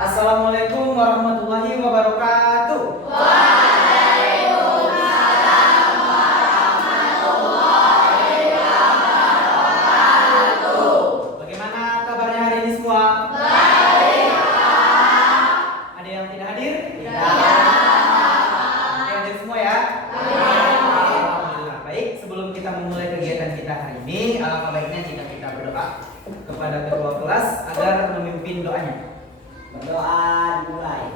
Assalamualaikum warahmatullahi wabarakatuh. Waalaikumsalam warahmatullahi wabarakatuh. Bagaimana kabarnya hari ini semua? Baik, Pak. Ada yang tidak hadir? Tidak. Yang hadir semua ya? Baik. Alhamdulillah. Baik, sebelum kita memulai kegiatan kita hari ini, alangkah baiknya jika kita berdoa kepada ketua kelas agar memimpin doanya. Berdoa dimulai.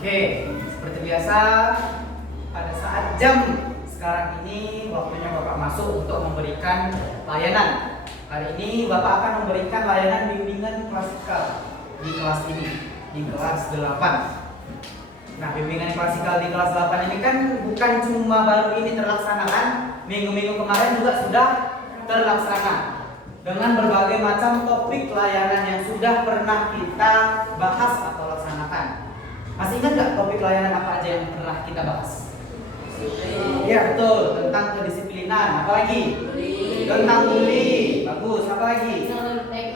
Oke, seperti biasa pada saat jam sekarang ini waktunya Bapak masuk untuk memberikan layanan. Hari ini Bapak akan memberikan layanan bimbingan klasikal di kelas ini, di kelas 8. Nah, bimbingan klasikal di kelas 8 ini kan bukan cuma baru ini terlaksanakan, minggu-minggu kemarin juga sudah terlaksana dengan berbagai macam topik layanan yang sudah pernah kita bahas atau laksanakan. Masih ingat nggak topik layanan apa aja yang pernah kita bahas? Iya betul, tentang kedisiplinan. Apa lagi? Tentang bully. Bagus. Apa lagi?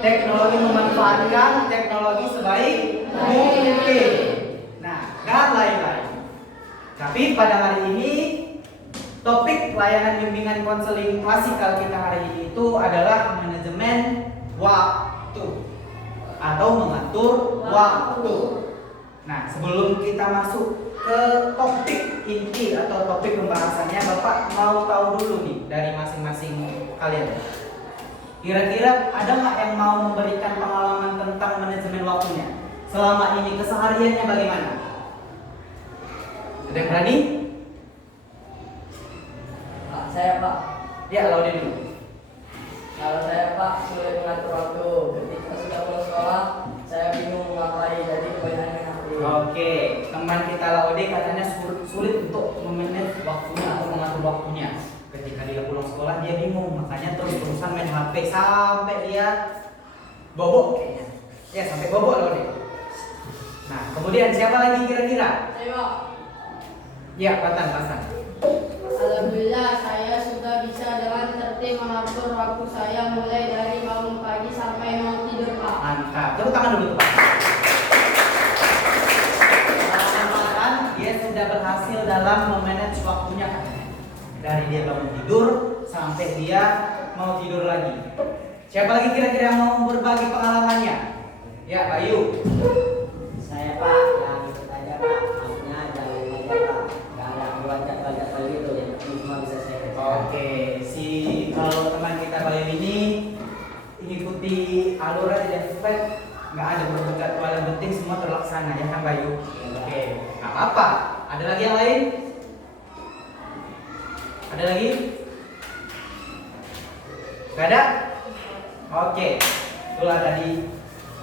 Teknologi, memanfaatkan teknologi sebaik mungkin. Nah, dan lain-lain. Tapi pada hari ini topik layanan bimbingan konseling klasikal kita hari ini itu adalah manajemen waktu atau mengatur waktu. Nah, sebelum kita masuk ke topik inti atau topik pembahasannya, Bapak mau tahu dulu nih dari masing-masing kalian. Kira-kira ada nggak yang mau memberikan pengalaman tentang manajemen waktunya? Selama ini kesehariannya bagaimana? Ada yang berani? Pak, saya Pak. Ya, Laude dulu. Kalau saya Pak sulit mengatur waktu. Ketika sudah pulang sekolah, saya bingung mau ngapain. Jadi kebanyakan main HP. Oke, teman kita Laude katanya sulit untuk memanage waktunya atau mengatur waktunya. Ketika dia pulang sekolah dia bingung, makanya terus-terusan main HP sampai dia bobok kayaknya. Ya, sampai bobok Laude. Nah, kemudian siapa lagi kira-kira? Saya, Pak. Ya, Pasan. Alhamdulillah saya sudah bisa dengan tertib mengatur waktu saya mulai dari bangun pagi sampai mau tidur, Pak. Mantap. Tepuk tangan dulu tuh, Pak. Pengalaman dia sudah berhasil dalam memanage waktunya kan. Dari dia bangun tidur sampai dia mau tidur lagi. Siapa lagi kira-kira yang mau berbagi pengalamannya? Ya, Bayu. Saya Pak, yang ikut aja Pak. Maksudnya jalan aja Pak. Gak ada keluar jadwal gitu. Yang penting cuma bisa saya kerjakan. Oke, kalau teman kita Bayu ini mengikuti alur aja dan sesuai, nggak ada berubah jadwal, yang penting semua terlaksana ya kan Bayu. Oke, nggak apa-apa. Ada lagi yang lain? Ada lagi? Gak ada? Oke, itulah tadi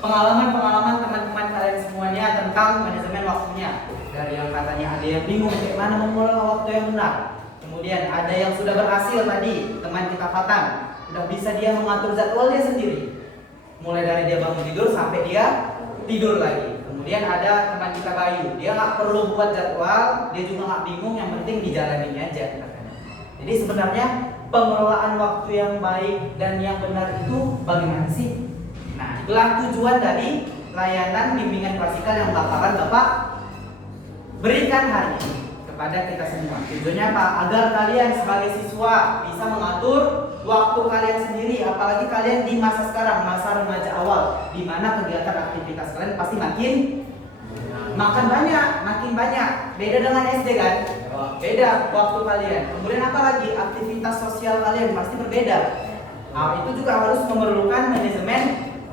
pengalaman-pengalaman teman-teman kalian semuanya tentang manajemen waktunya. Dari yang katanya ada yang bingung bagaimana mengelola waktu yang benar. Kemudian ada yang sudah berhasil tadi, teman kita Fatan, sudah bisa dia mengatur jadwalnya sendiri. Mulai dari dia bangun tidur sampai dia tidur lagi. Kemudian ada teman kita Bayu, dia nggak perlu buat jadwal, dia juga nggak bingung, yang penting dijalanin aja. Jadi sebenarnya pengelolaan waktu yang baik dan yang benar itu bagaimana sih? Nah, itulah tujuan dari layanan bimbingan klasikal yang bakalan Bapak berikan hari ini kepada kita semua. Tujuannya apa? Agar kalian sebagai siswa bisa mengatur waktu kalian sendiri apa apalagi kalian di masa sekarang, masa remaja awal, di mana kegiatan aktivitas kalian pasti makin banyak. Beda dengan SD kan? Beda waktu kalian. Kemudian apa lagi? Aktivitas sosial kalian pasti berbeda. Nah, itu juga harus memerlukan manajemen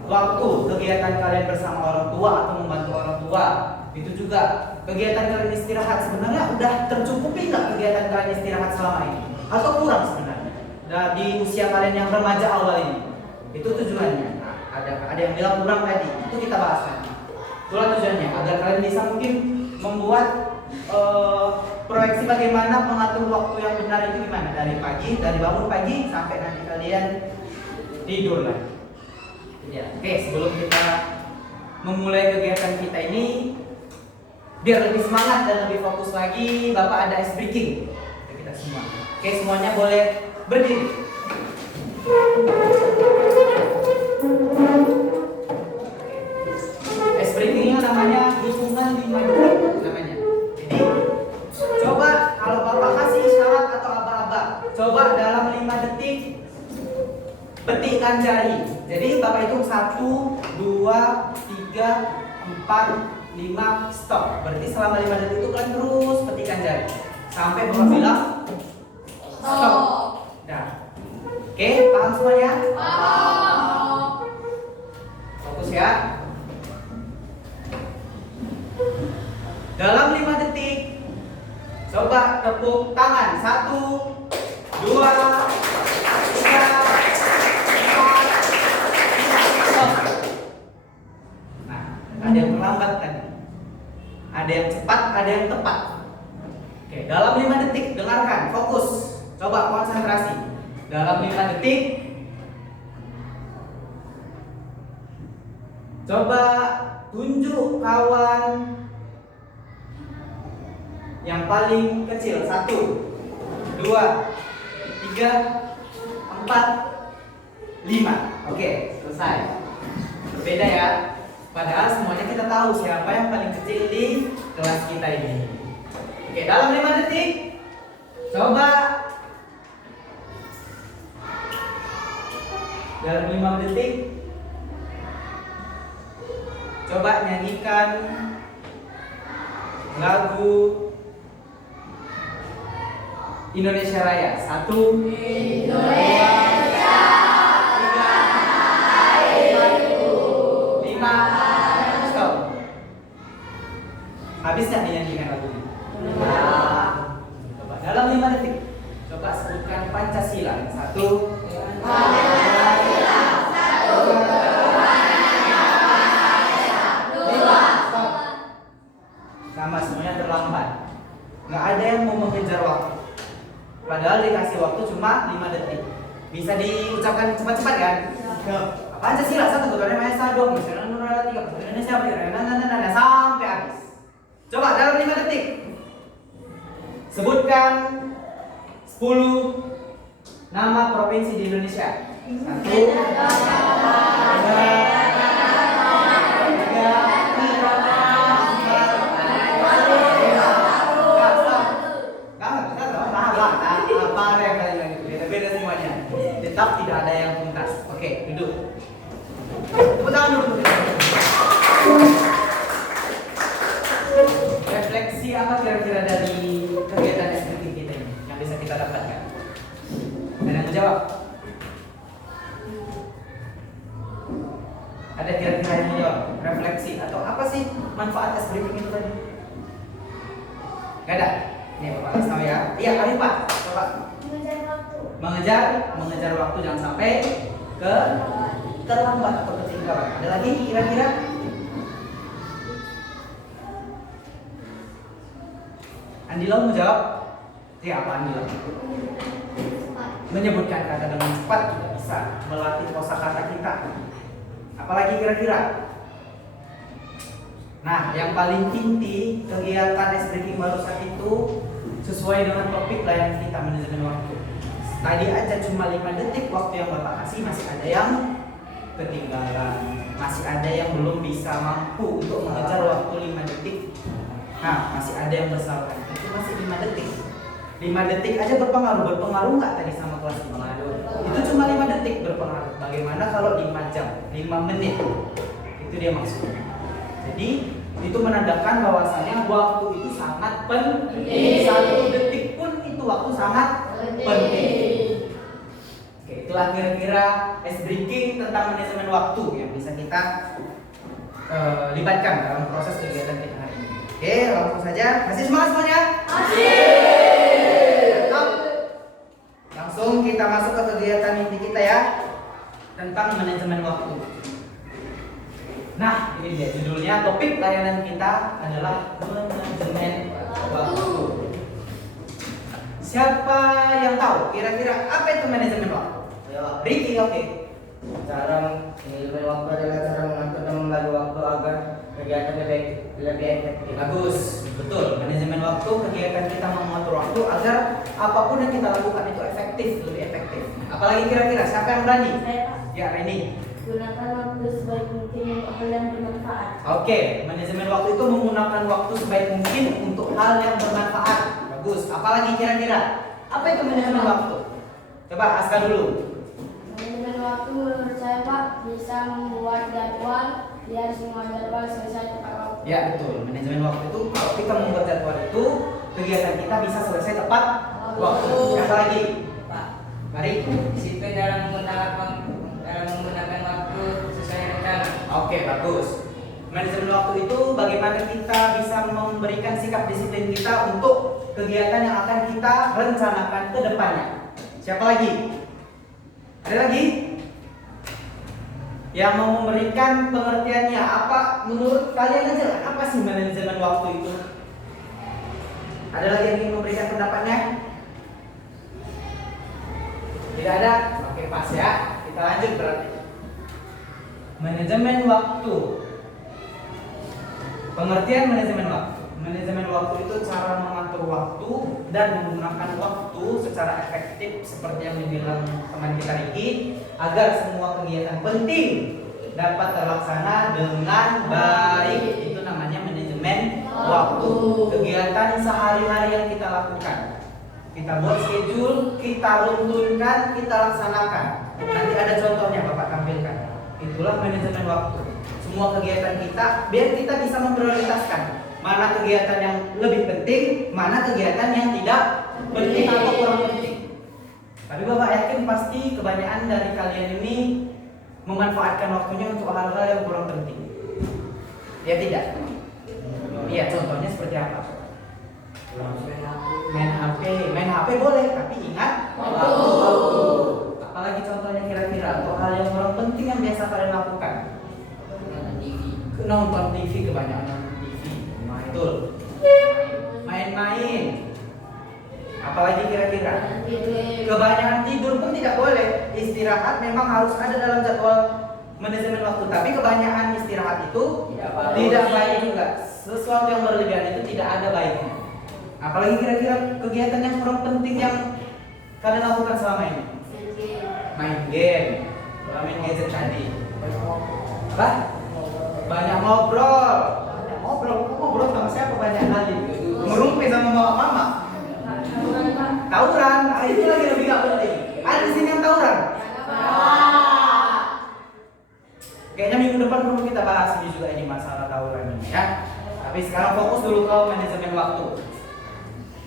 waktu. Kegiatan kalian bersama orang tua atau membantu orang tua. Itu juga kegiatan kalian istirahat, sebenarnya udah tercukupi nggak kegiatan kalian istirahat selama ini? Atau kurang sebenarnya? Nah, di usia kalian yang remaja awal ini, itu tujuannya. Nah, ada yang bilang kurang tadi, itu kita bahas nanti. Itulah tujuannya, agar kalian bisa mungkin membuat proyeksi bagaimana mengatur waktu yang benar itu gimana, dari bangun pagi sampai nanti kalian tidur lah. Ya, oke, sebelum kita memulai kegiatan kita ini, biar lebih semangat dan lebih fokus lagi, Bapak ada ice breaking untuk kita semua. Oke, semuanya boleh berdiri. Ice breakingnya namanya hitungan 5 detik namanya. Jadi coba kalau Bapak kasih isyarat atau aba-aba, coba dalam 5 detik petikkan jari. Jadi Bapak hitung 1, 2, 3, 4, 5, stop. Berarti selama 5 detik itu kalian terus petikkan jari sampai Bapak bilang stop. Nah, oke, paham semuanya? Paham. Fokus ya. Dalam 5 detik, coba tepuk tangan. 1, 2, 3, 4, 5, stop. Nah, ada yang terlambat tadi. Ada yang cepat, ada yang tepat. Oke, dalam 5 detik, dengarkan, fokus. Coba konsentrasi. Dalam 5 detik, coba tunjuk kawan yang paling kecil. 1, 2, 3, 4, 5. Oke, selesai. Berbeda ya. Padahal semuanya kita tahu siapa yang paling kecil di kelas kita ini. Oke, dalam 5 detik, coba dalam 5 detik, coba nyanyikan lagu Indonesia Raya. 1, 2, 3, 4, 5, stop. Habis nggak dinyanyikan lagu ini? Coba dalam 5 detik, coba sebutkan Pancasila. 1, sama semuanya terlambat. Nggak ada yang mau mengejar waktu. Padahal dikasih waktu cuma 5 detik. Bisa diucapkan cepat-cepat kan? Pancasila 1, Bendera Maesa 2, Nusantara 3, Indonesia Raya, sampai habis. Coba dalam 5 detik. Sebutkan 10 nama provinsi di Indonesia. 1, 2, 3, 4, 5. Apa yang kalian beda-beda semuanya. Tetap tidak ada yang tuntas. Oke, duduk. Tepuk tangan dulu. Refleksi apa kira-kira dari kegiatan SPT kita ini yang bisa kita dapatkan? Ada yang menjawab? Ada kira-kira yang menjawab? Refleksi atau apa sih manfaat SPT itu tadi? Gak ada? Nih Bapak kasih tahu ya. Iya, Arif Pak. Coba. Mengejar waktu jangan sampai terlambat atau ketinggalan. Ada lagi kira-kira? Andila mau jawab? Ya, apa Andila? Menyebutkan kata dengan cepat juga bisa, melatih kosakata kita. Apalagi kira-kira? Nah, yang paling inti kegiatan ice breaking barusan itu sesuai dengan topik layanan kita manajemen waktu. Tadi aja cuma 5 detik waktu yang Bapak kasih, masih ada yang ketinggalan, masih ada yang belum bisa mampu untuk mengejar waktu 5 detik. Nah, masih ada yang bersabar. Itu masih 5 detik. 5 detik aja berpengaruh nggak tadi sama kelas ini? Itu cuma 5 detik berpengaruh. Bagaimana kalau 5 jam, 5 menit? Itu dia maksudnya. Jadi itu menandakan bahwasanya waktu itu sangat penting. 1 detik pun itu waktu sangat penting. Oke, itulah kira-kira ice breaking tentang manajemen waktu yang bisa kita libatkan dalam proses kegiatan kita hari ini. Oke, langsung saja. Masih semangat semuanya? Mantap. Langsung kita masuk ke kegiatan inti kita ya, tentang manajemen waktu. Nah, ini dia judulnya, topik layanan kita adalah manajemen waktu. Siapa yang tahu kira-kira apa itu manajemen waktu? Ya, Ricky, oke. cara manajemen waktu adalah cara mengatur dan membagi waktu agar kegiatan lebih efektif. Bagus, betul. Manajemen waktu, kegiatan kita mengatur waktu agar apapun yang kita lakukan itu efektif, lebih efektif. Apalagi kira-kira siapa yang berani? Saya, Pak. Ya, Reni. Gunakan waktu sebaik mungkin untuk hal yang bermanfaat. Oke, manajemen waktu itu menggunakan waktu sebaik mungkin untuk hal yang bermanfaat. Bagus. Apalagi kira-kira? Apa itu manajemen waktu? Coba Aska dulu. Manajemen waktu menurut saya, Pak, bisa membuat jadwal biar semua jadwal selesai tepat waktu. Ya, betul. Manajemen waktu itu kalau kita membuat jadwal itu, kegiatan kita bisa selesai tepat waktu. Siapa lagi? Pak, Mari. disiplin dalam menggunakan waktu sesuai rencana. Oke, bagus. Manajemen waktu itu bagaimana kita bisa memberikan sikap disiplin kita untuk kegiatan yang akan kita rencanakan ke depannya. Siapa lagi? Ada lagi? Yang mau memberikan pengertiannya apa menurut kalian aja lah, apa sih manajemen waktu itu? Ada lagi yang ingin memberikan pendapatnya? Tidak ada? Oke, pas ya. Kita lanjut berarti. Manajemen waktu. Pengertian manajemen waktu. Manajemen waktu itu cara mengatur waktu dan menggunakan waktu secara efektif seperti yang dibilang teman kita Riki, agar semua kegiatan penting dapat terlaksana dengan baik. Itu namanya manajemen waktu. Kegiatan sehari-hari yang kita lakukan, kita buat schedule, kita runtunkan, kita laksanakan. Nanti ada contohnya Bapak tampilkan. Itulah manajemen waktu. Semua kegiatan kita, biar kita bisa memprioritaskan mana kegiatan yang lebih penting, mana kegiatan yang tidak penting atau kurang penting. Tapi Bapak yakin pasti kebanyakan dari kalian ini memanfaatkan waktunya untuk hal-hal yang kurang penting. Ya tidak? Iya, contohnya seperti apa? Main HP boleh, tapi ingat waktu. Apalagi contohnya kira-kira untuk hal yang kurang penting yang biasa kalian lakukan? Nonton TV, kebanyakan nonton TV. Nah, itu main-main. Apalagi kira-kira? Kebanyakan tidur pun tidak boleh. Istirahat memang harus ada dalam jadwal manajemen waktu, tapi kebanyakan istirahat itu tidak baik juga. Sesuatu yang berlebihan itu tidak ada baiknya. Apalagi kira-kira kegiatan yang kurang penting yang kalian lakukan selama ini? Main game, main gadget tadi. Apa? Banyak ngobrol. Ngobrol sama siapa banyak kali? Ngerumpi sama mama. Tawuran, itu lagi lebih gak penting. Ada di sini yang tawuran? Kayaknya minggu depan perlu kita bahas ini juga, ini masalah tawuran ini ya. Tapi sekarang fokus dulu ke manajemen waktu.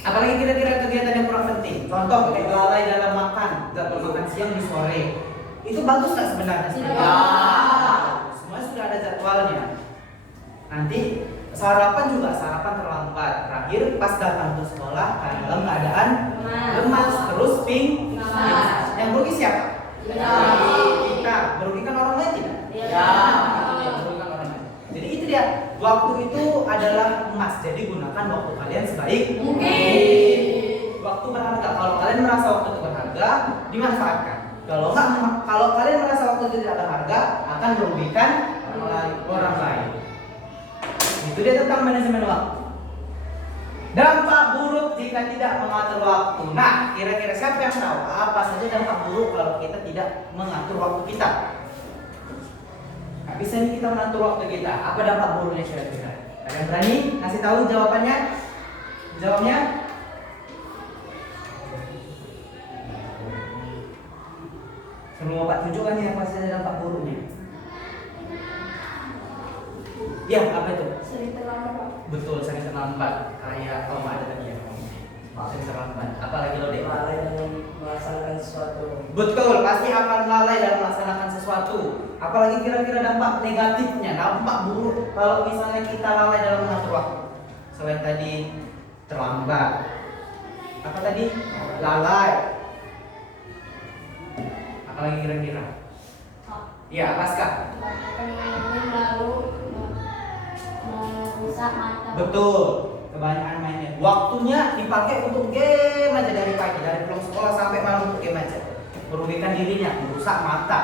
Apalagi kira-kira kegiatan yang kurang penting. Contoh kayak lalai dalam makan, jadwal makan siang di sore. Itu bagus nggak sebenarnya? Semuanya sudah ada jadwalnya. Nanti sarapan juga sarapan terlambat. Terakhir pas datang ke sekolah karena dalam keadaan lemas terus pingsan. Yang rugi siapa? Kita. Merugikan orang lain tidak? Merugikan orang lain. Jadi itu dia. Waktu itu adalah emas. Jadi gunakan waktu kalian sebaik mungkin. Waktu berharga. Kalau kalian merasa waktu itu berharga, dimanfaatkan. Kalau kalian merasa waktu itu tidak berharga, akan merugikan orang lain. Itu dia tentang manajemen waktu. Dampak buruk jika tidak mengatur waktu. Nah, kira-kira siapa yang tahu apa saja dampak buruk kalau kita tidak mengatur waktu kita? Nah, bisa nih kita mengatur waktu kita. Apa dampak buruknya kira-kira? Kalian berani ngasih tahu jawabannya? Jawabnya? Perlu Bapak tunjukkan ya apa saja dampak buruknya. Ya, apa itu? Sering terlambat, Pak. Betul, sering terlambat. Kayak kalau ada tadi ya. Sering terlambat. Apalagi lo deh. lalai dalam melaksanakan sesuatu. Betul, pasti akan lalai dalam melaksanakan sesuatu. Apalagi kira-kira dampak negatifnya, dampak buruk kalau misalnya kita lalai dalam mengatur waktu. Selain tadi terlambat, apa tadi? Lalai. Apalagi kira-kira? Iya, apa Kak? Kebanyakan main lalu merusak mata. Betul, kebanyakan mainnya. Waktunya dipakai untuk game aja dari pagi, dari pulang sekolah sampai malam untuk game aja. Merugikan dirinya, merusak mata.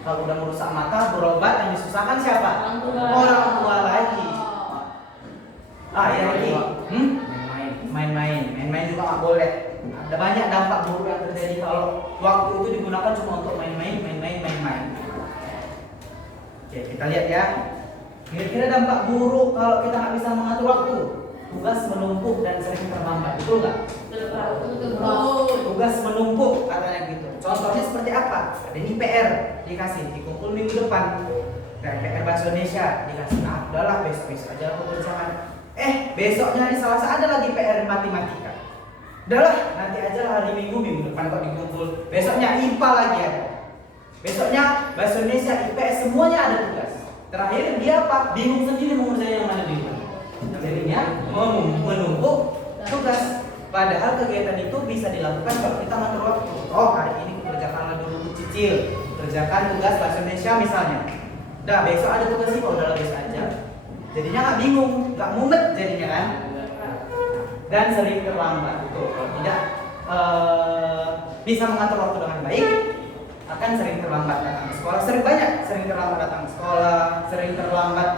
Kalau udah merusak mata, berobat yang disusahkan siapa? Orang tua lagi. Ah, ya lagi. Main-main juga nggak boleh. Ada banyak dampak buruk yang terjadi kalau waktu itu digunakan cuma untuk main-main. Oke, kita lihat ya. Kira-kira dampak buruk kalau kita nggak bisa mengatur waktu. Tugas menumpuk dan sering terlambat, betul nggak? Tugas menumpuk katanya gitu. Contohnya seperti apa? Ada ini PR dikasih, dikumpul minggu depan. Dan PR Bahasa Indonesia dikasih, udahlah besok aja aku kerjakan. Besoknya hari Selasa ada lagi PR matematika. Udahlah, nanti aja lah hari minggu depan kok dikumpul. Besoknya IPA lagi ada. Besoknya Bahasa Indonesia, IPS semuanya ada tugas. Terakhir dia apa? Bingung sendiri mau ngerjain yang mana dulu. Jadinya menumpuk tugas. Padahal kegiatan itu bisa dilakukan kalau kita ngatur waktu. Oh, hari ini kerjakanlah dulu cicil, kerjakan tugas Bahasa Indonesia misalnya. Udah, besok ada tugas IPA, udahlah besok aja. Jadinya nggak bingung, nggak mumet jadinya kan. Dan sering terlambat. Tuh, kalau tidak bisa mengatur waktu dengan baik, akan sering terlambat datang ke sekolah. Sering terlambat datang ke sekolah, sering terlambat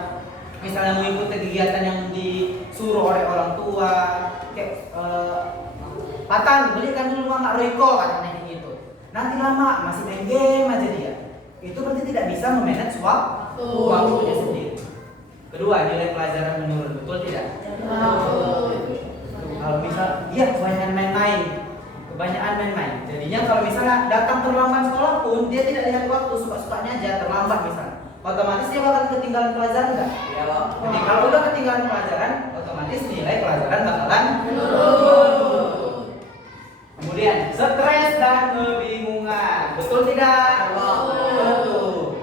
misalnya mengikuti kegiatan yang disuruh oleh orang tua. Kayak Patan, belikan dulu mama Royco katanya gitu. Nanti lama masih main game aja dia. Itu berarti tidak bisa memanage waktunya sendiri. Kedua, nilai pelajaran menurun, betul tidak? Kalau misal dia kebanyakan main-main. Jadinya kalau misalnya datang terlambat sekolah pun dia tidak lihat waktu, suka-sukanya aja terlambat misalnya. Otomatis dia bakal ketinggalan pelajaran enggak? Iya, Pak. Jadi kalau udah ketinggalan pelajaran, otomatis nilai pelajaran bakalan menurun. Kemudian stres dan kebingungan. Betul tidak? Betul.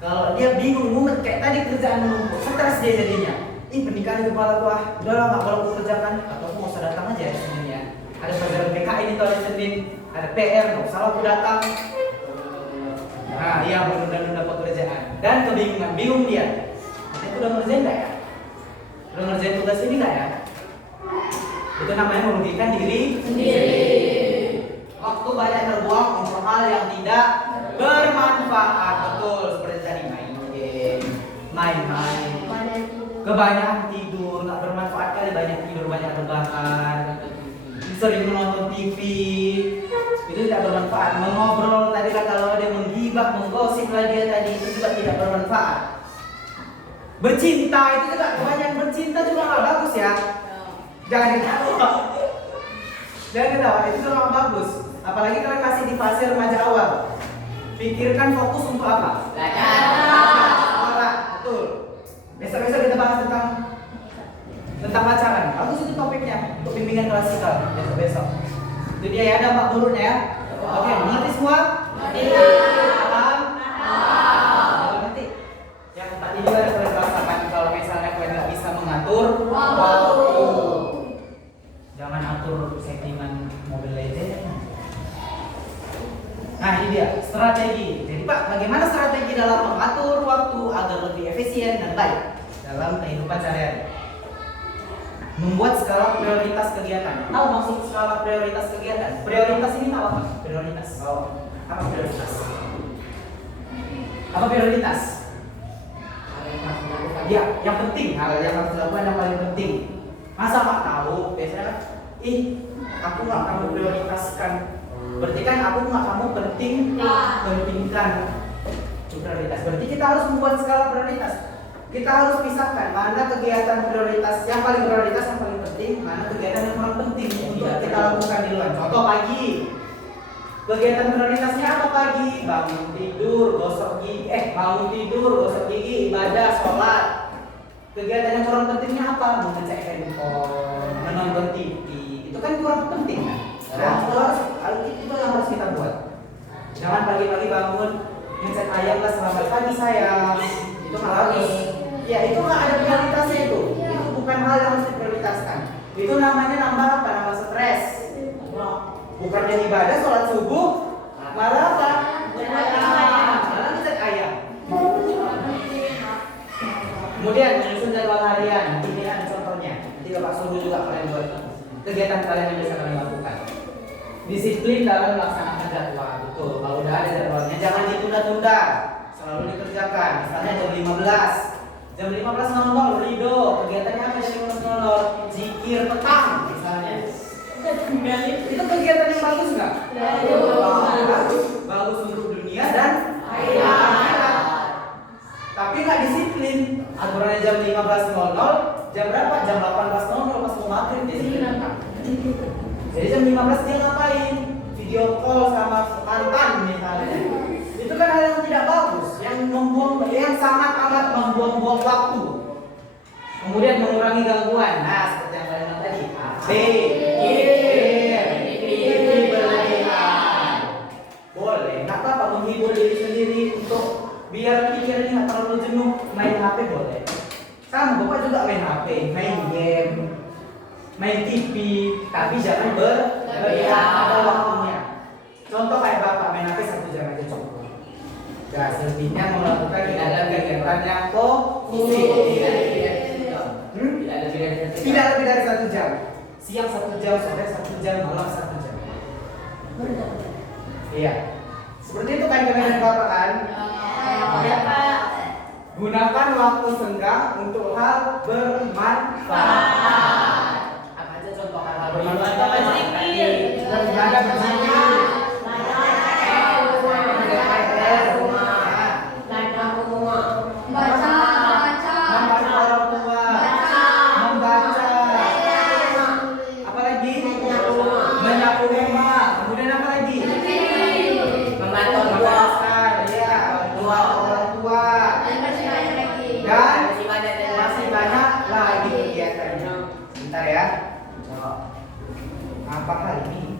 Kalau dia bingung, mumet kayak tadi kerjaan menumpuk, stres dia jadinya. Pernikahan di kepala gua, udahlah nggak perlu kerjakan, atau aku mau usah datang aja ya Seninnya. Ada pelajaran PKI ini tuh hari Senin, ada PR, nggak usah aku datang. Nah, iya menunda-nunda pekerjaan dan kebingungan, bingung dia. Aku udah ngerjain nggak ya? Udah ngerjain tugas ini nggak ya? Itu namanya merugikan diri sendiri. Waktu banyak terbuang untuk hal yang tidak bermanfaat. Betul, seperti tadi main-main. Kebanyakan tidur, nggak bermanfaat kali, banyak tidur, banyak rebahan, sering menonton TV, itu tidak bermanfaat. Mengobrol tadi kata lo, dia menggibah, menggosip lah dia tadi, itu juga tidak bermanfaat. Bercinta itu juga, kebanyakan bercinta juga nggak bagus ya. Jangan ketawa, itu juga nggak bagus. Apalagi kalian masih di fase remaja awal. Pikirkan fokus untuk apa? Belajar. Betul. Besok-besok kita bahas tentang pacaran. Bagus itu topiknya untuk bimbingan klasikal besok-besok. Itu dia ya dampak buruknya ya. Oke, mengerti semua? Paham? Nanti yang tadi juga kalian rasakan kalau misalnya kalian nggak bisa mengatur waktu. Jangan atur settingan Mobile Legends. Nah ini dia strategi. Jadi Pak, bagaimana strategi dalam mengatur waktu agar lebih efisien dan baik dalam kehidupan sehari-hari? Membuat skala prioritas kegiatan. Tahu maksud skala prioritas kegiatan? Prioritas ini tahu apa? Prioritas. Apa prioritas? Apa prioritas? Ya, yang penting, hal yang harus dilakukan yang paling penting. Masa nggak tahu? Biasanya kan, aku nggak kamu prioritaskan. Berarti kan aku nggak kamu pentingkan. Itu prioritas. Berarti kita harus membuat skala prioritas. Kita harus pisahkan mana kegiatan prioritas yang paling prioritas, yang paling penting, mana kegiatan yang kurang penting untuk kita lakukan di luar. Contoh pagi, Kegiatan prioritasnya apa pagi? Bangun tidur, gosok gigi, ibadah, sholat. Kegiatan yang kurang pentingnya apa? Mengecek handphone, menonton TV. Itu kan kurang penting kan? Nah, itu yang harus kita buat. Jangan pagi-pagi bangun ngecek ayam lah, selamat pagi sayang. Itu nggak harus. Ya itu nggak ada prioritasnya itu. Itu bukan hal yang harus diprioritaskan. Itu namanya nambah apa? Nambah stres. Bukannya ibadah, sholat subuh, malah apa? Malah ngecek ayam. Kemudian menyusun jadwal harian. Ini ada contohnya. Nanti Bapak suruh juga kalian buat kegiatan kalian yang bisa kalian lakukan. Disiplin dalam melaksanakan jadwal. Betul. Kalau udah ada jadwalnya jangan ditunda-tunda. Selalu dikerjakan. Misalnya jam 15. Jam 15.00 Ridho. Kegiatannya apa jam 15.00? Zikir petang misalnya. Itu kegiatan yang bagus nggak? Bagus untuk dunia dan akhirat. Tapi nggak disiplin. Aturannya jam 15.00, jam berapa? Jam 18.00 pas mau maghrib jadi jam 15 dia ngapain? Video call sama mantan misalnya. Itu kan hal yang tidak bagus, yang sangat amat membuang-buang waktu. Kemudian mengurangi gangguan. Nah, seperti yang kalian tadi. Boleh, nggak apa-apa menghibur diri sendiri untuk biar pikirannya nggak terlalu jenuh. Main HP boleh. Sama Bapak juga main HP, main game, main TV, tapi jangan berlebihan, ada waktunya. Contoh kayak Bapak main HP 1 jam aja cukup. Nah, selebihnya melakukan kegiatan yang positif. Tidak lebih dari 1 jam. Siang 1 jam, sore 1 jam, malam 1 jam. Iya. Seperti itu kan kegiatan Bapak kan? Ya, Pak. Gunakan waktu senggang untuk hal bermanfaat. Apa aja contoh hal bermanfaat? Berzikir, beribadah, apakah ini?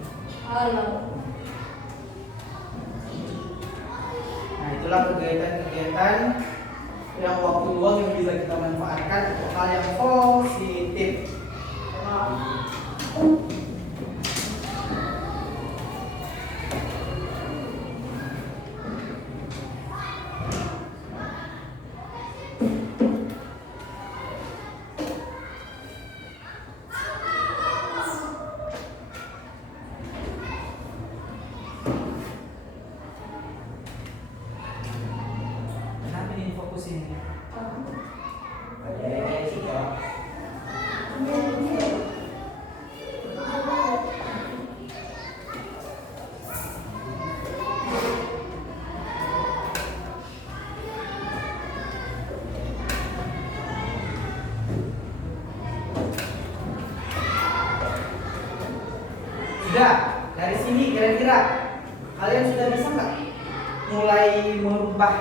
Nah, itulah kegiatan-kegiatan yang waktu luang yang bisa kita manfaatkan untuk hal yang positif. Sudah, dari sini kira-kira kalian sudah bisa nggak mulai merubah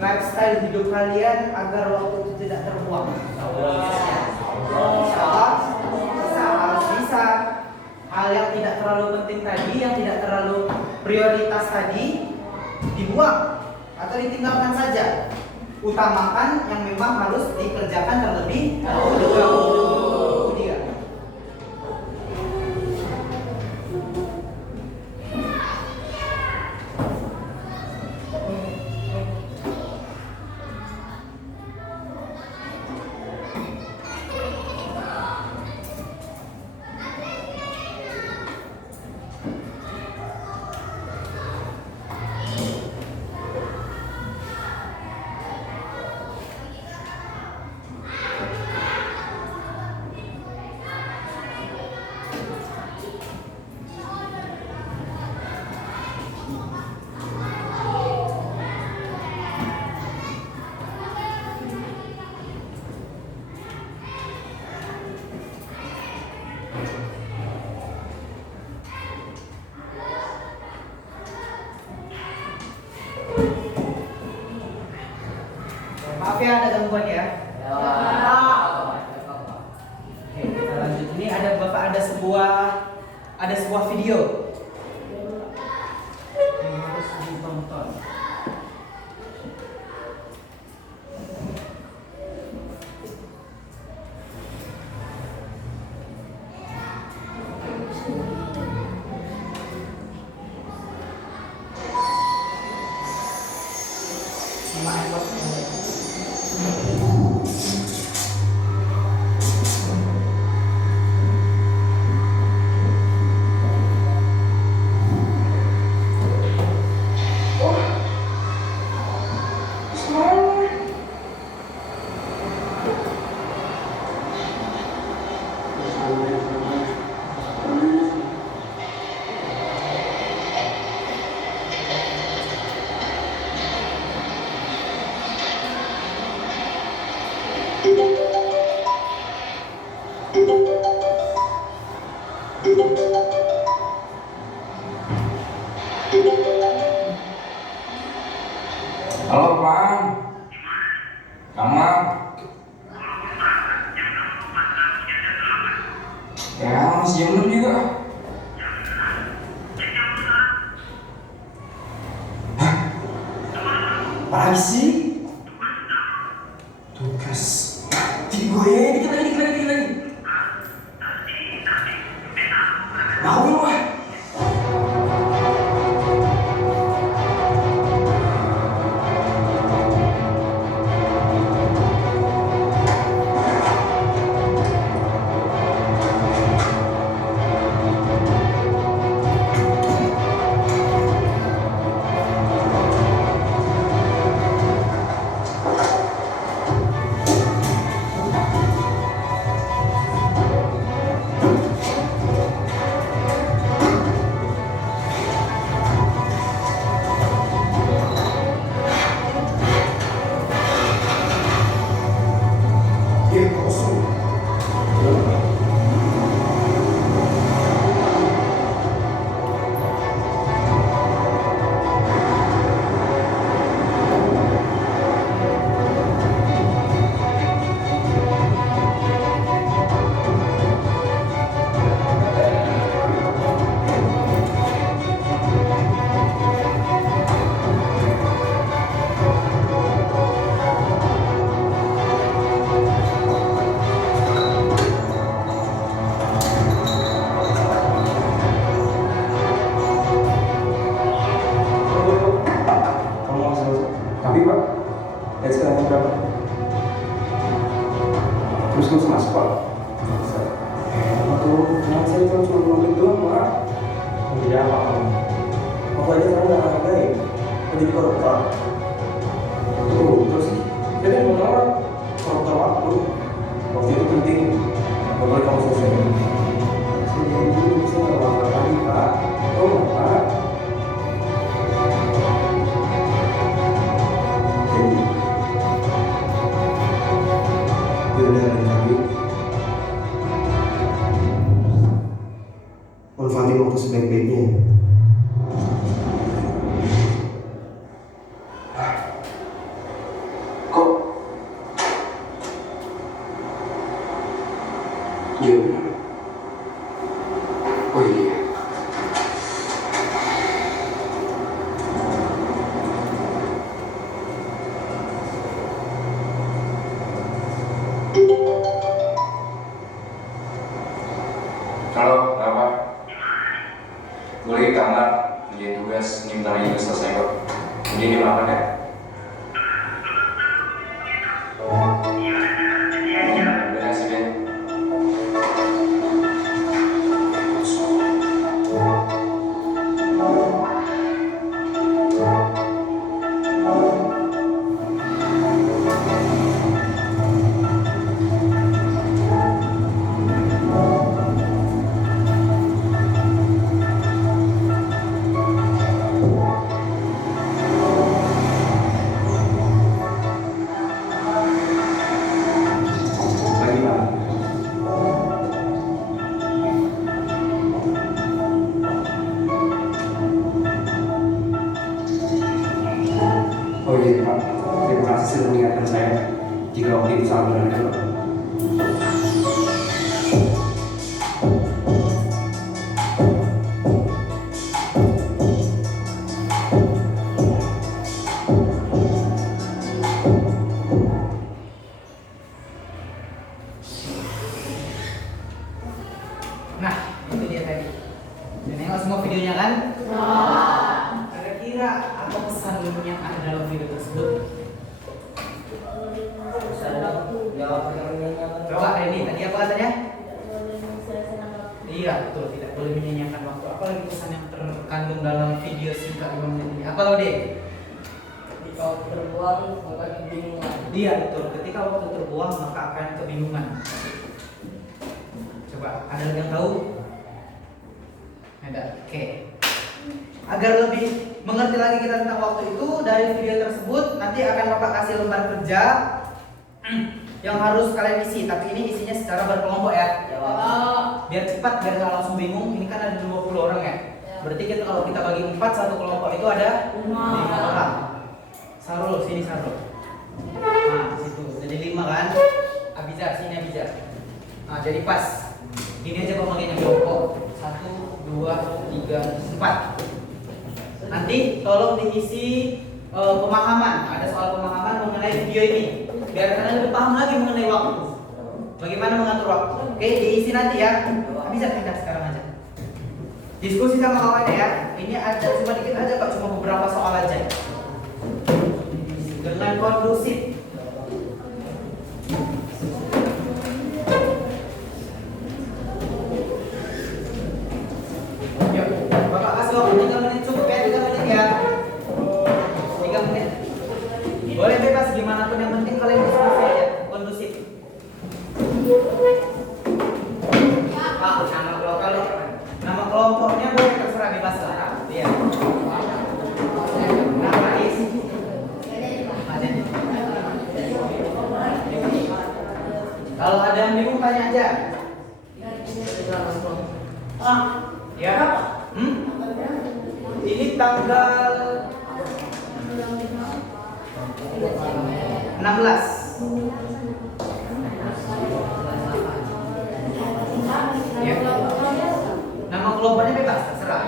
lifestyle hidup kalian agar waktu itu tidak terbuang? Harus bisa. Hal yang tidak terlalu penting tadi, yang tidak terlalu prioritas tadi, dibuang atau ditinggalkan saja. Utamakan yang memang harus dikerjakan terlebih dahulu. Maaf ya ada gangguan ya. Ya, Oke, kita lanjut. Ini ada Bapak ada sebuah video yang harus ditonton. Sama Halo, Bang. Sama. Ya, masih jam 6 juga. Hah? Apalagi sih? Tugas. Gue ya, dikit lagi. Bangun, wah. Tapi Pak, lihat sekarang berapa? Terus langsung masuk Pak. Tuh, jangan saya cuma ngomong doang Pak. Tidak apa Pak. Apa aja sekarang nggak hargain. Jadi koruptor. Tuh, terus jadi orang koruptor waktu. Waktu itu penting. Gak boleh kamu selesai. Saya dulu bisa nggak lagi Pak. Oh Pak. Manfaatin waktu sebaik-baiknya. Kok? Iya. Oh iya. Halo, apa? Gue lagi kamar, ngerjain tugas, ini bentar lagi udah selesai kok. Jadi ini makan ya? Udah kasih Ben. iya Pak, terima kasih sudah mengingatkan saya jika waktu itu salah mendengar Pak. Nah, itu dia tadi. Dan nengok semua videonya kan? Kira-kira apa pesan yang ada dalam video tersebut? Jawab yang menyanyikan. Coba Reni, tadi apa katanya? Iya, betul. Tidak boleh menyanyiakan waktu. Apa lagi pesan yang terkandung dalam video singkat 5 menit ini? Apa lo, Dek? Jika terbuang maka kebingungan. Iya, betul. Ketika waktu terbuang, maka akan kebingungan. Coba, ada yang tahu? Ada. Oke. Agar lebih mengerti lagi kita tentang waktu itu, dari video tersebut nanti akan Bapak kasih lembar kerja yang harus kalian isi, tapi ini isinya secara berkelompok ya. Biar cepat, biar nggak langsung bingung. Ini kan ada 20 orang ya. Berarti kita kalau kita bagi 4, satu kelompok itu ada 5 orang. Sarul, sini Sarul. Nah, situ. Jadi 5 kan? Abizar, sini Abizar. Nah, jadi pas. Gini aja pembagiannya kelompok. 1, 2, 3, 4. Nanti tolong diisi pemahaman. Ada soal pemahaman mengenai video ini. Biar kalian lebih paham lagi mengenai waktu. Bagaimana mengatur waktu. Oke, diisi nanti ya. Bisa pindah sekarang aja. Diskusi sama kawan ya. Ini ada cuma dikit aja Pak, cuma beberapa soal aja. Dengan kondusif. Yuk, Bapak kasih waktu 3 menit cukup ya, 3 menit ya. 3 menit. Boleh bebas dimanapun, yang penting kalian diskusi aja, kondusif. Pak, nama kelompoknya boleh terserah, bebas lah. Iya. Nama is. Kalau ada yang bingung tanya aja. Ya. Ini tanggal 16. Ya. Nama kelompoknya bebas, terserah.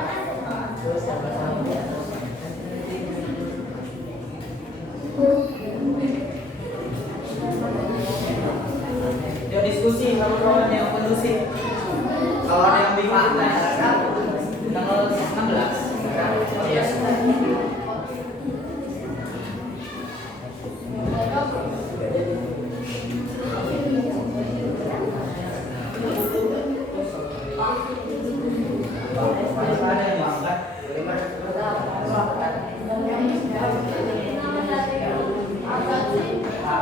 Yuk diskusi kawan-kawan yang kondusif. Kalau ada yang bingung tanya tanggal 16. Iya. Ada yang makan.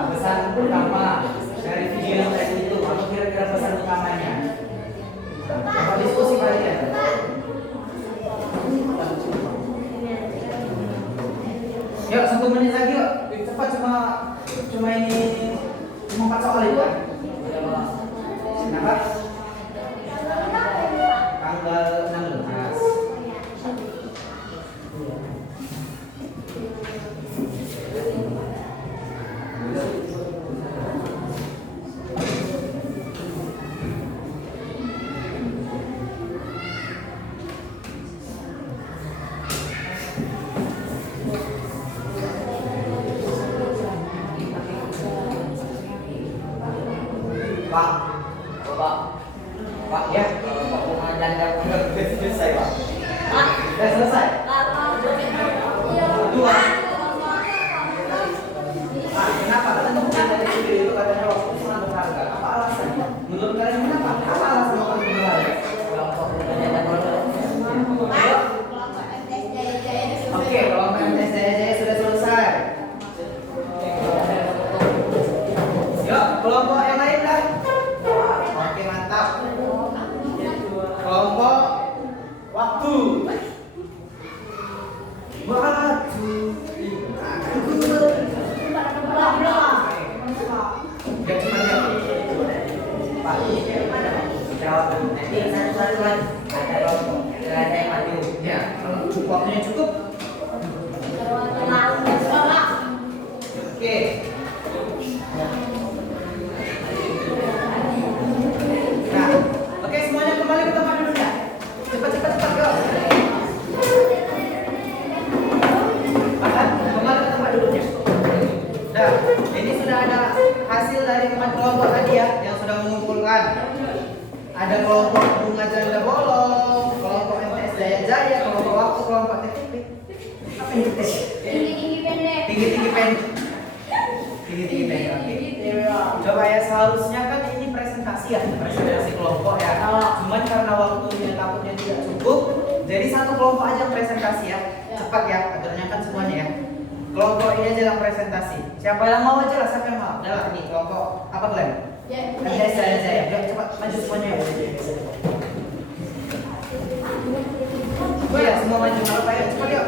Pesan pertama dari video yang tadi itu, apa kira-kira pesan utamanya? Apa diskusi kalian? Yuk, 1 menit lagi yuk. Cepat, cuma ini cuma 4 soal itu kan? Kenapa? Tanggal 16. Pak ya, Pak pengajian udah selesai Pak. Udah selesai. Dua. Pak, kenapa kalian bukan dari video itu katanya waktu sangat berharga? Apa alasannya? Menurut kalian kenapa? Apa alasan waktu berharga? Oke, kalau MTS Jaya sudah selesai. Yuk, kelompok yang lain dah. Oke, mantap. Kelompok waktu. Waktu. Ada kelompok bunga janda bolong, kelompok MTS Jaya Jaya, kelompok waktu, kelompok TTP. Apa yang TTP? Tinggi-tinggi pendek. Tinggi-tinggi pendek. Tinggi-tinggi pendek. Oke. Coba ya, seharusnya kan ini presentasi ya, presentasi kelompok ya. Cuman karena waktunya takutnya tidak cukup, jadi satu kelompok aja presentasi ya. Cepat ya, aturannya kan semuanya ya. Kelompok ini aja yang presentasi. Siapa yang mau aja lah, siapa yang mau? Udah lah, nih kelompok apa kalian? MTS Jaya Jaya. Yuk cepat maju semuanya ya. Oh ya, semua maju kalau kayak cepat yuk.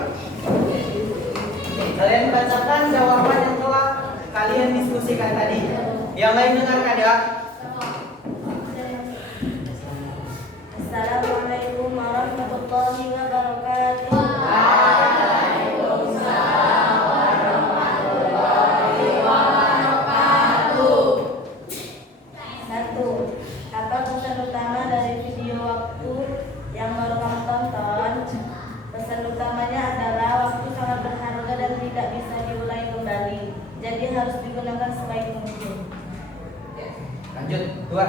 Kalian bacakan jawaban yang telah kalian diskusikan tadi. Yang lain dengarkan ya. Assalamualaikum warahmatullahi wabarakatuh. Satu, apa pesan utama dari video waktu yang baru kamu tonton? Pesan utamanya adalah waktu sangat berharga dan tidak bisa diulangi kembali. Jadi harus digunakan sebaik mungkin. Lanjut, dua.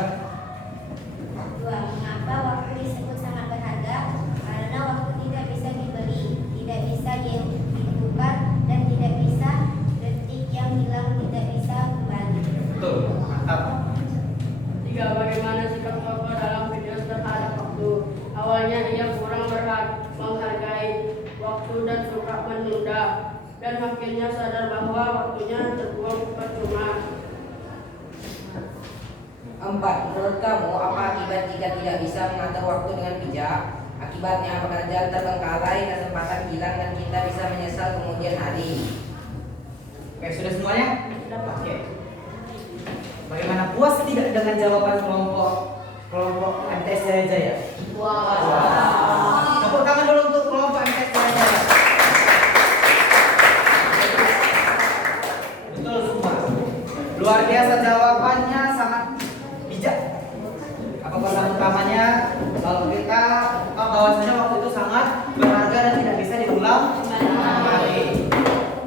Dua, mengapa waktu disebut sangat berharga? Karena waktu tidak bisa dibeli, tidak bisa ditukar, dan tidak bisa detik yang hilang tidak bisa kembali. Betul, mantap. Tiga, bagaimana sikap tokoh dalam video terhadap waktu? Awalnya ia kurang menghargai waktu dan suka menunda, dan akhirnya sadar bahwa waktunya terbuang percuma. 4. Menurut kamu, apa akibat jika tidak bisa mengatur waktu dengan bijak? Akibatnya pekerjaan terbengkalai, kesempatan hilang, dan kita bisa menyesal kemudian hari. Oke, sudah semuanya? Oke. Bagaimana, puas tidak dengan jawaban kelompok MTS Jaya Jaya? Tepuk tangan dulu untuk kelompok MTS Jaya Jaya. Betul semua. Luar biasa jawabannya, sangat bijak. Apa pesan utamanya? Kalau kita bahwasanya waktu itu sangat berharga dan tidak bisa diulang kembali.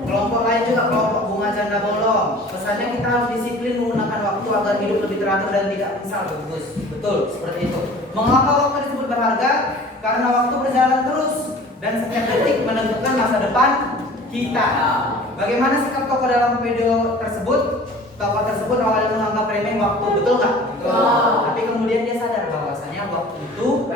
Kelompok lain juga, kelompok bunga janda bolong. Pesannya kita harus disiplin menggunakan waktu agar hidup lebih teratur dan tidak menyesal. Bagus, betul seperti itu. Mengapa waktu disebut berharga? Karena waktu berjalan terus dan setiap detik menentukan masa depan kita. Bagaimana sikap tokoh dalam video tersebut? Tokoh tersebut awalnya menganggap remeh waktu, betul nggak? Betul. Tapi kemudian dia sadar bahwasanya waktu itu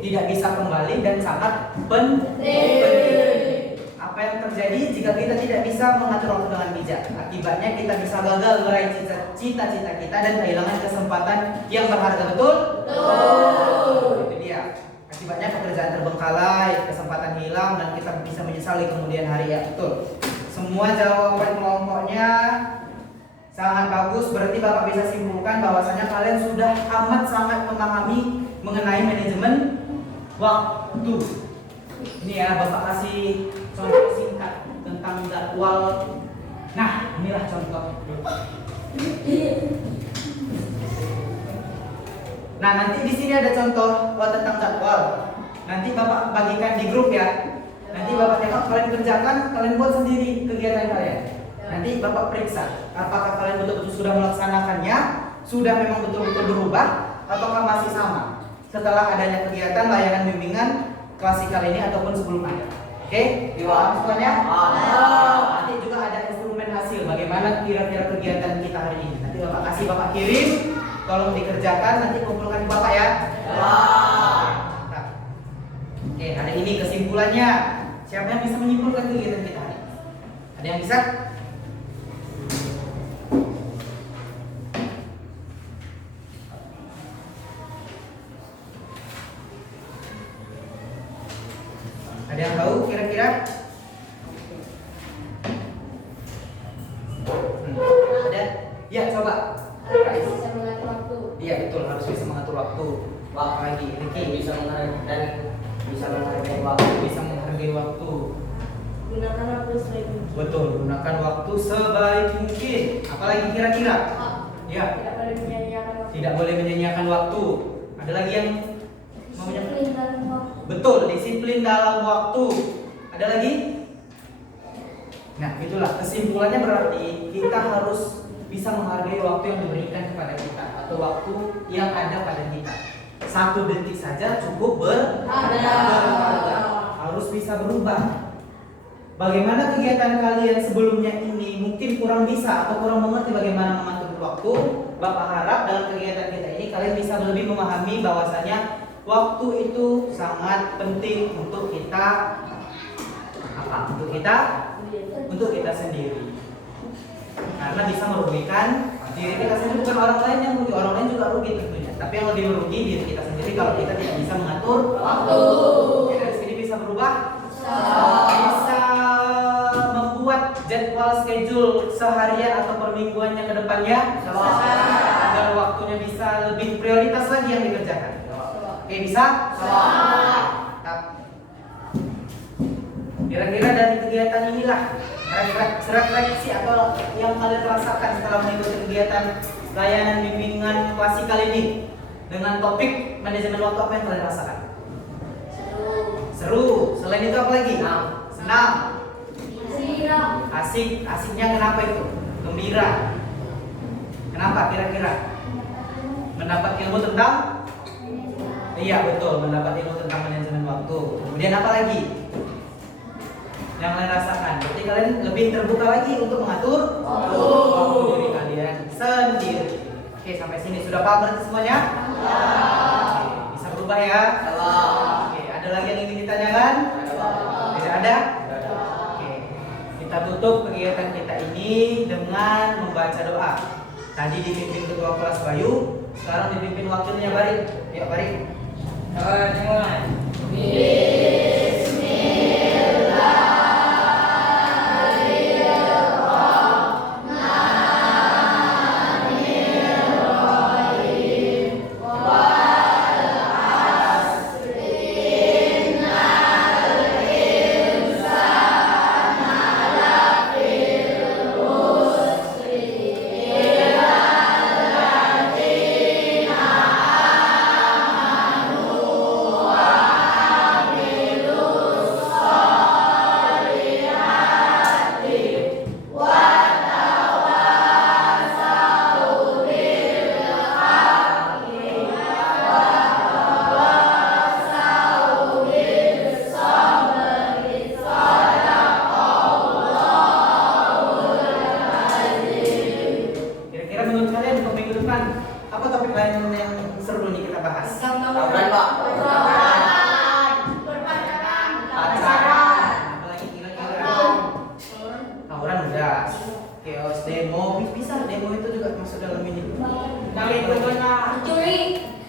tidak bisa kembali dan sangat penting. Apa yang terjadi jika kita tidak bisa mengatur waktu dengan bijak? Akibatnya kita bisa gagal meraih cita-cita kita dan kehilangan kesempatan yang berharga, betul? Betul. Itu dia. Akibatnya pekerjaan terbengkalai, kesempatan hilang, dan kita bisa menyesali kemudian hari, ya betul. Semua jawaban kelompoknya sangat bagus, berarti Bapak bisa simpulkan bahwasanya kalian sudah amat sangat memahami mengenai manajemen waktu. Ini ya, Bapak kasih contoh singkat tentang jadwal. Nah, inilah contoh. Nah, nanti di sini ada contoh tentang jadwal. Nanti Bapak bagikan di grup ya. Nanti Bapak tengok, kalian kerjakan, kalian buat sendiri kegiatan kalian. Nanti Bapak periksa apakah kalian betul-betul sudah melaksanakannya, sudah memang betul-betul berubah, ataukah masih sama setelah adanya kegiatan layanan bimbingan klasikal ini ataupun sebelumnya. Oke, dipahami semuanya? Nanti juga ada instrumen hasil bagaimana kira-kira kegiatan kita hari ini. Nanti Bapak kasih, Bapak kirim, tolong dikerjakan, nanti kumpulkan di Bapak ya. Mantap. Oke, hari ini kesimpulannya. Siapa yang bisa menyimpulkan kegiatan kita hari ini? Ada yang bisa? Ada yang tahu kira-kira? Ada? Ya, coba. Bisa mengatur waktu. Iya, betul, harus bisa mengatur waktu. Waktu lagi, Riki Bisa menghargai waktu. bisa menghargai waktu. Gunakan waktu sebaik mungkin. Betul, gunakan waktu sebaik mungkin. Apalagi kira-kira? Ya, Tidak boleh menyanyiakan waktu. tidak boleh menyia-nyiakan waktu. Ada lagi yang mau Disiplin dalam waktu. Betul, disiplin dalam waktu. Ada lagi? Nah, itulah kesimpulannya, berarti kita harus bisa menghargai waktu yang diberikan kepada kita atau waktu yang ada pada kita. 1 detik saja cukup berharga. Harus bisa berubah. Bagaimana kegiatan kalian sebelumnya ini mungkin kurang bisa atau kurang mengerti bagaimana mengatur waktu. Bapak harap dalam kegiatan kita ini kalian bisa lebih memahami bahwasanya waktu itu sangat penting untuk kita apa? Untuk kita sendiri. Karena bisa merugikan diri kita sendiri, bukan orang lain yang rugi, orang lain juga rugi tentunya. Tapi yang lebih merugi diri kita sendiri kalau kita tidak bisa mengatur waktu. Ya, dari sini bisa berubah. Bisa membuat jadwal schedule seharian atau permingguannya ke depannya agar waktunya bisa lebih prioritas lagi yang dikerjakan. Oke, bisa? Kira-kira dari kegiatan inilah refleksi atau yang kalian rasakan setelah mengikuti kegiatan layanan bimbingan klasik kali ini dengan topik manajemen waktu, apa yang kalian rasakan? Seru. Selain itu apa lagi? Senang. Asik. Asiknya kenapa itu? Gembira. Kenapa kira-kira? Mendapat ilmu tentang? Iya betul, mendapat ilmu tentang manajemen waktu. Kemudian apa lagi yang kalian rasakan? Berarti kalian lebih terbuka lagi untuk mengatur waktu diri kalian sendiri. Oke, sampai sini sudah paham berarti semuanya? Oke, bisa berubah ya? Oke, ada lagi yang ingin ditanyakan? Tidak ada? Oke, kita tutup kegiatan kita ini dengan membaca doa. Tadi dipimpin ketua kelas Bayu, sekarang dipimpin wakilnya Barik. Ya Barik. Apa topik lain yang seru nih kita bahas? Tawuran, Pak. Pacaran. Apalagi kira-kira? Tawuran udah. Chaos demo, bisa demo itu juga masuk dalam ini.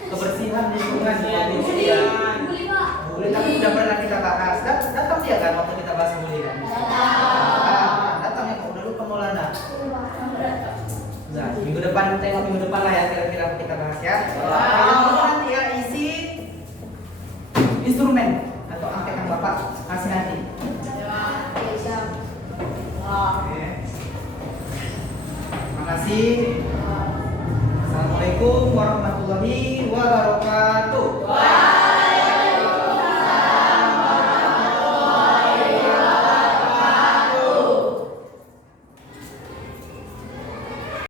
Kebersihan lingkungan ya, bully tapi sudah pernah kita bahas. Datang dia kan waktu kita bahas bully kan? Datang ya, kok udah lupa Maulana. Nah, minggu depan lah ya kira-kira kita bahas ya. Nanti ya isi instrumen atau angket yang Bapak kasih nanti. Terima kasih. Assalamualaikum warahmatullahi wabarakatuh.